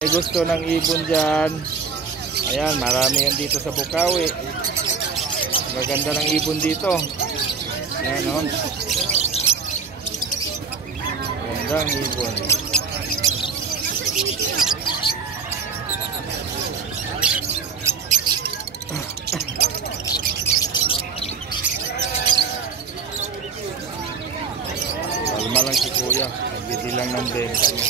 May gusto ng ibon dyan. Ayan, marami yan dito sa Bukawi. Maganda ng ibon dito. Ayan o. Magandang ibon. Kalma lang si kuya. Nagbibilang ng benta niya.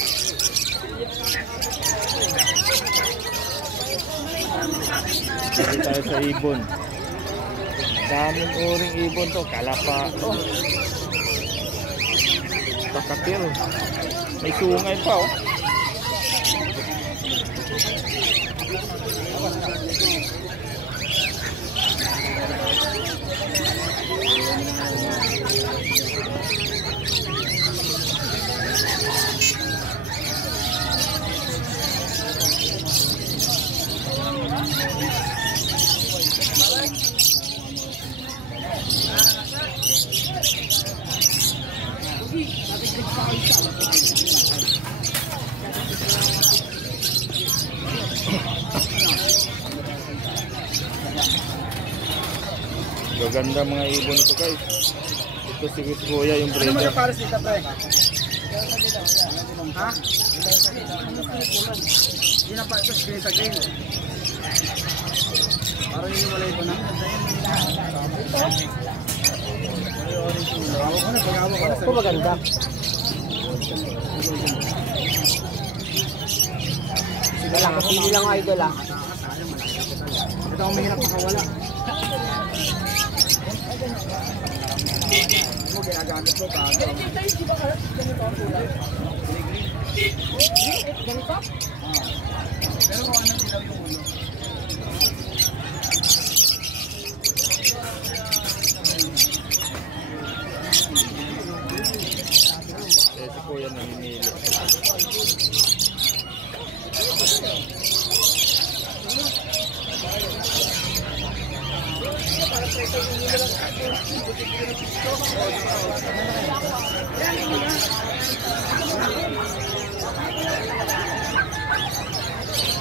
Dito tayo sa ibon. Daming uring ibon to. Kalapa. Oh. Kakatil. May sungay pa oh. Gaganda mga ibon ito guys. Ito si Kuya yung breeder. Ano mo pares dito pre? Ha? Hindi na pa ito sa green. Parang yung wala ito na. Ito maganda. Sige lang, pili lang idol ah. Ito ang mahirap makawala. Mo ginagamit ko pa. Ganito? Pero kung anong ilaw yung ulo. Si Kuya namimili.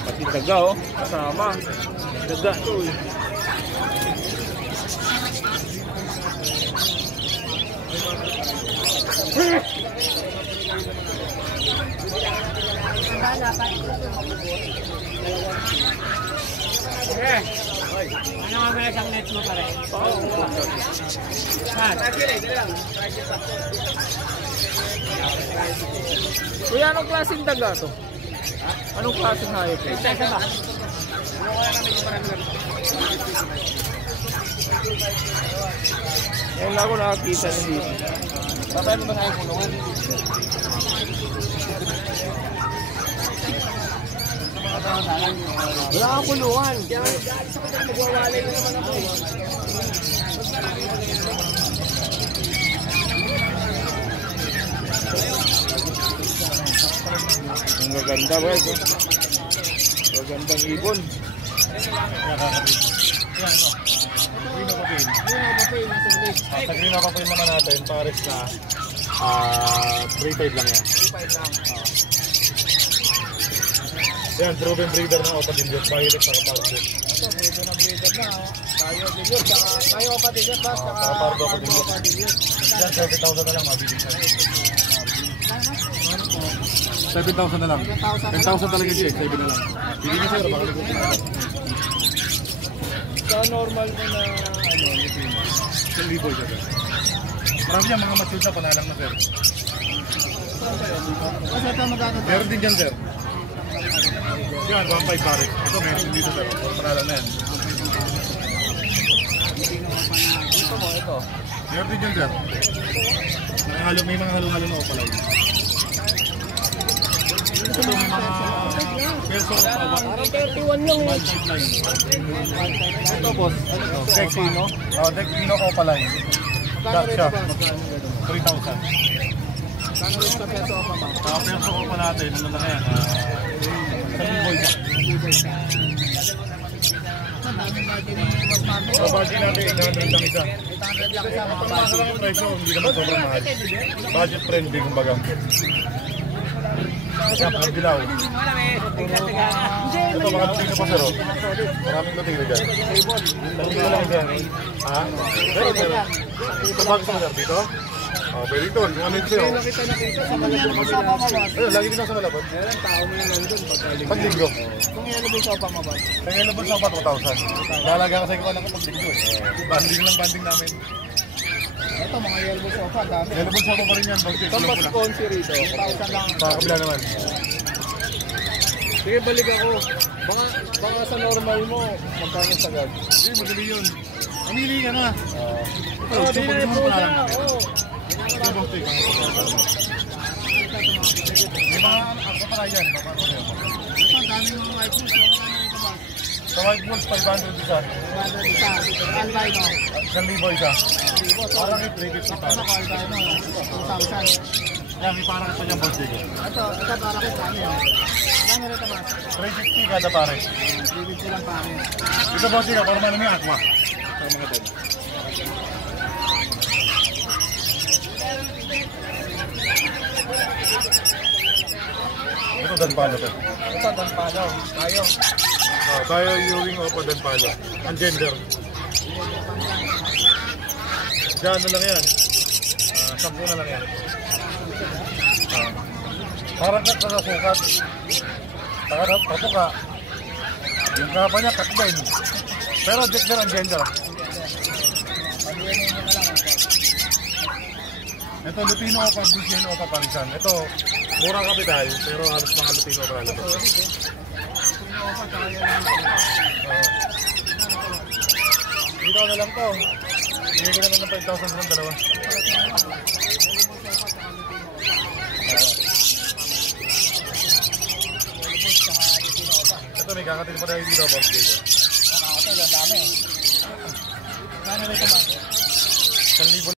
Pati daga oh, kasama. Daga to eh. Ano nga ba isang net mo pare? Kuya, anong klaseng daga to? Anong klaseng hayop eh? Ngayon lang ako nakakita na dito. Babay mo ba na yung kulungan? Wala kang kulungan. Kaya magwawalay na naman ako. Ang gaganda guys. Gagandang ibon. Sa green ako po naman natin, pares na 3.5 lang yan. 3.5 lang. Yan, proven breeder ng Opadillos, mahilig sa kapatid. Ito, breeder na breeder na. Tayo Dillos, tayo Opadillos ba? Pardo Opadillos. Yan, 7,000 na lang, mabili ka. 7,000 na lang. 10,000 talaga siya, 7 na lang. Bili niya sir, baka ligod na. Sa normal mo na ano, Lupino. 1,000 siya sir. Marami yan, mga matilda, panalang na sir. Kasi ito magkano? Meron din dyan sir. Yan, 1.5 pares. Ito meron din dito sir, panalang na yan. Ito mo, ito. Meron din dyan sir. May mga halo-halo na opalay. Ito may mga peso opalay. Parang 31 lang eh. Ito boss, ano to? Dekino? Dekino opalay. Dark siya. 3,000. Kano rin sa peso pa ba? Sa peso ko pa natin, ano na yan? Sa Liboy ka. Sa budget natin, 800 lang isa. 800 lang sa mga Ang budget. mahal ang presyo, hindi naman sobrang mahal. Budget friendly kumbaga. Kaya pang dilaw. mga Lutino pa sir. Maraming Lutino dyan. Lutino lang dyan. Ha? Meron. Tabag sa sir dito? Oh, pwede ito. Yung ano ito sa'yo. Nakita sa malabon mo sila. Ayun, lagi din ako sa malabot. Meron tao mo yung doon pagkaling. Paglinggo. Kung yellow bull sopa mabal. Ang ilabot sa 4,000. Lalaga ka sa ikaw lang kapag linggo. Banding lang banding namin. Ito mga yellow bull sopa, dami. Ilabot sa pa rin yan. Saan ba si Consi rito? 1,000 lang. Sa kabila naman. Sige, balik ako. Baka sa normal mo, magkano sagad? Hindi, madali yun. Mamili ka na. Oo, di na yung pusa. Oo. May mga ako para yan. Ito, daming mga white bulls. Sa White Bulls, 500 isa. Albino. 1,000 isa. Parang yung 350 para. Ano ko, albino? 2,000. Yan, may parang ito niyang birthday ko. Ito para kay Sammy. Kano rito mas? 350 kada pare. Bibig ko lang pare. Ito boss ka, para man yung aqua. Sa mga din. Ito dan palo to. Ito, Danpalo. Tayo. Tayo yung opo dan palo. Ang gender. Diyan na lang yan. 10 na lang yan. Parang kakasukat. Tato ka. Yung kapa niya, kakbain. Pero gender ang gender. Ito, Lutino o Busian o Parisan. Ito, murang kapital, pero halos mga Lutino o lalabas. Dito na lang to. Hindi ko naman ng 5,000 ng dalawa. Ito, may kakatin pa tayo dito, boss. Dito. Ito, ang dami. Kano rito mas? 1,000